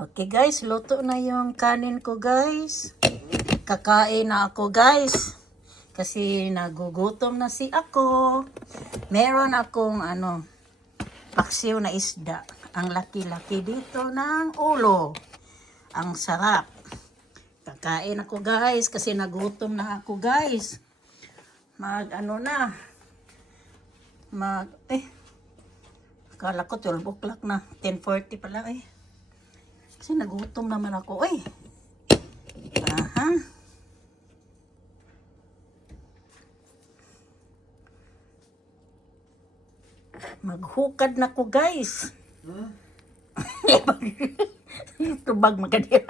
Okay guys, luto na yung kanin ko guys. Kakain na ako guys. Kasi nagugutom na ako. Meron akong paksiw na isda. Ang laki-laki dito ng ulo. Ang sarap. Kakain ako guys kasi nagutom na ako guys. Akala ko 12 o'clock na. 10:40 pala eh. Kasi nagutom naman ako eh. Aha. Maghukad na ko guys. Tubag magadi.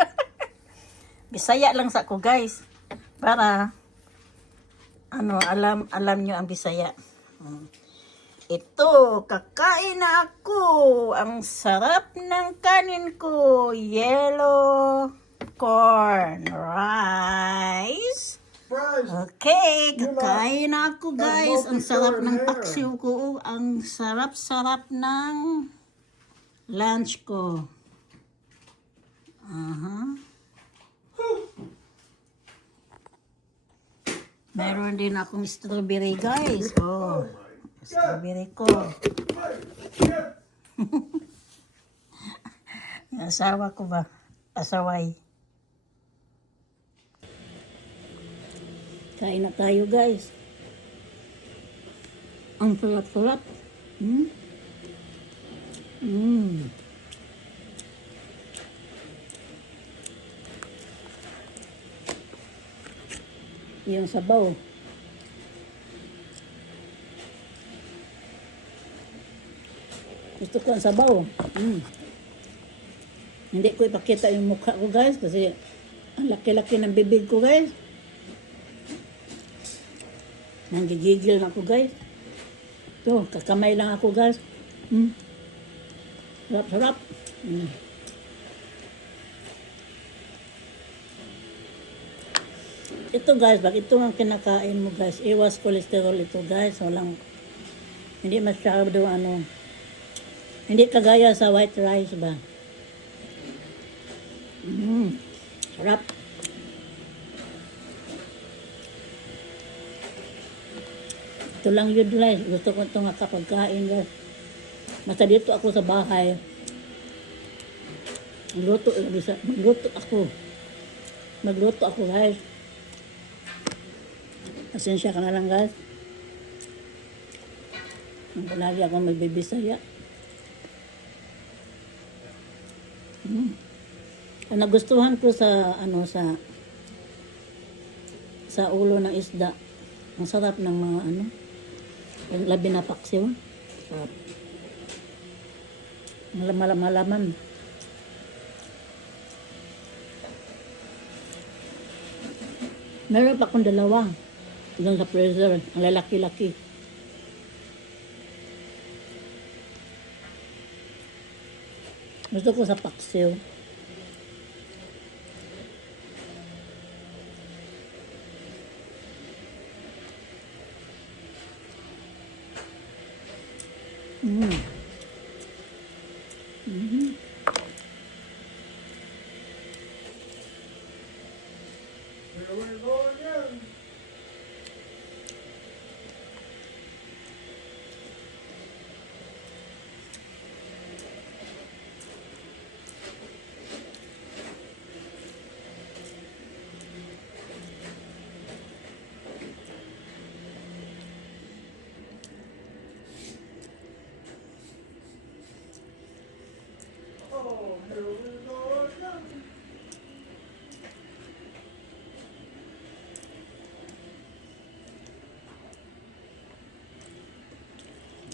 Bisaya lang sa ko guys. Para alam nyo ang Bisaya. Ito, kakain na ako. Ang sarap ng kanin ko. Yellow corn rice. Okay, kakain na ako guys. Ang sarap ng paksiw ko. Ang sarap-sarap ng lunch ko. Meron din akong strawberry guys. Oh, strawberry ko. Yung asawa ko ba? Asaway. Kain na tayo guys. Ang sarap-sarap. Yung sabaw. Gusto ko ang sabaw. Hindi ko ipakita yung mukha ko guys kasi ang laki-laki ng bibig ko guys. Nanggigigil na ako guys. Ito, kakamay lang ako guys. Sarap-sarap. Ito guys, bakit ito ang kinakain mo guys? Iwas cholesterol ito guys. Hindi masyado hindi kagaya sa white rice ba? Sarap. Ito lang yun guys. Gusto ko ito nga kapagkain guys. Basta dito ako sa bahay. Magluto ako guys. Pasensya ka na lang guys. Palagi ako magbibisaya. Ang nagustuhan ko sa sa ulo ng isda. Ang sarap ng mga yung labi na paksiw. Sarap. Malaman. Meron pa akong dalawa. Hanggang sa freezer. Ang lalaki-laki. Gusto ko sa paksiw.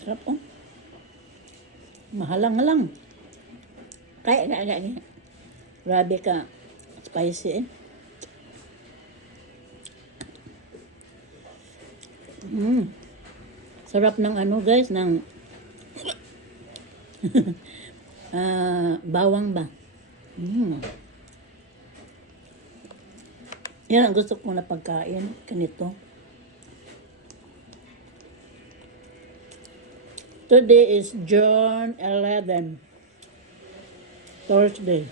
Sarap oh. Mahalang-halang. Kaya. Grabe ka. Spicy eh. Sarap ng guys, ng bawang ba? Yan ang gusto kong na pagkain. Ganito. Today is June 11, Thursday.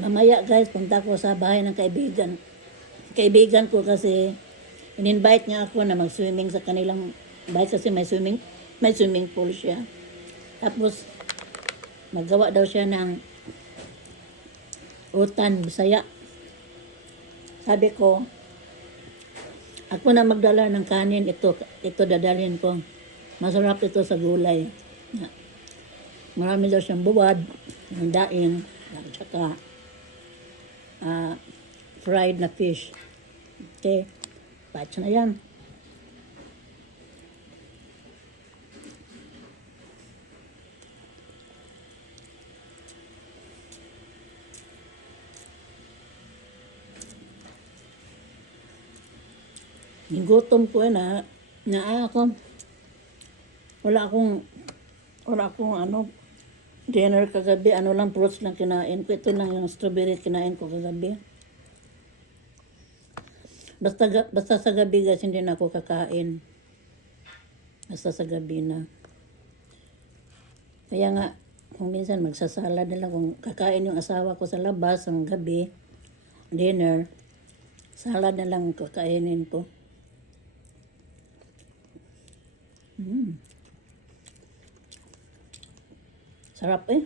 Mamaya guys, punta ko sa bahay ng kaibigan. Kaibigan ko kasi in-invite niya ako na mag-swimming sa kanilang bahay kasi may swimming pool siya. Tapos magawa daw siya ng utan Bisaya. Sabi ko, ako na magdala ng kanin, ito dadalhin ko. Masarap ito sa gulay. Marami daw siyang buwad, ng daing, at saka fried na fish. Okay, patch na yan. Gutom ko na ako. Wala akong dinner kagabi. Ano lang, fruits lang kinain ko. Ito lang yung strawberry kinain ko kagabi. Basta sa gabi guys, hindi na ako kakain. Basta sa gabi na. Kaya nga, kung minsan magsasalad na lang. Kung kakain yung asawa ko sa labas ng gabi, dinner, salad na lang kakainin ko. Sarap eh.